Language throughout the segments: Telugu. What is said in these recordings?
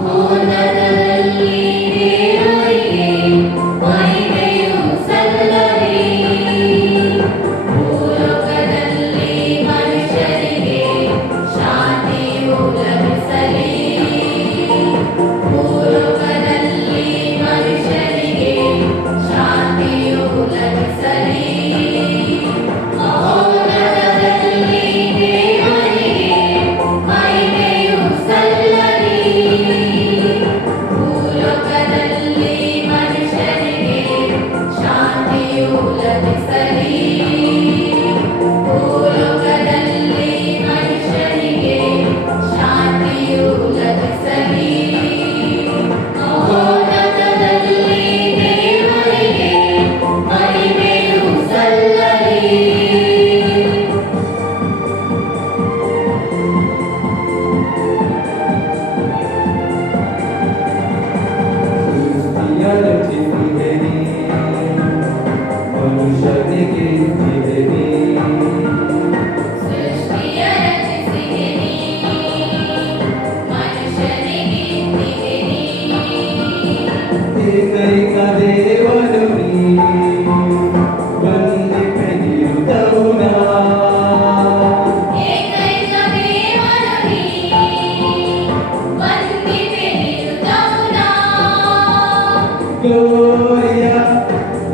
Lord. you let me stay.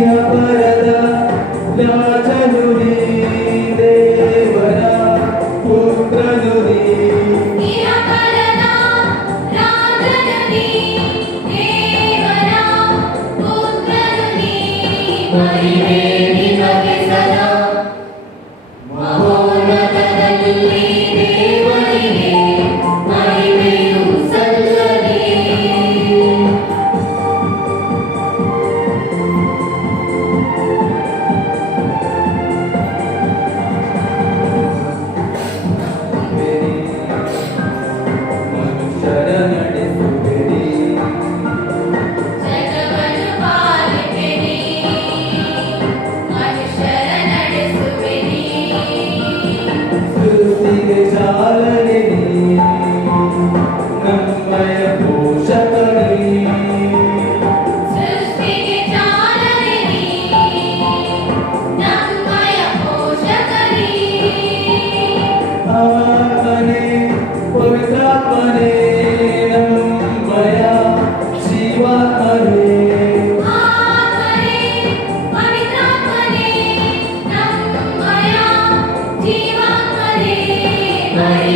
Yeah, but holy name. சிறுசாலனே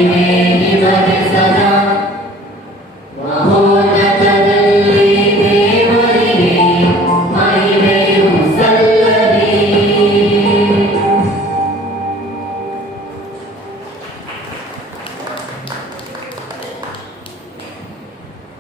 Mary, Mary,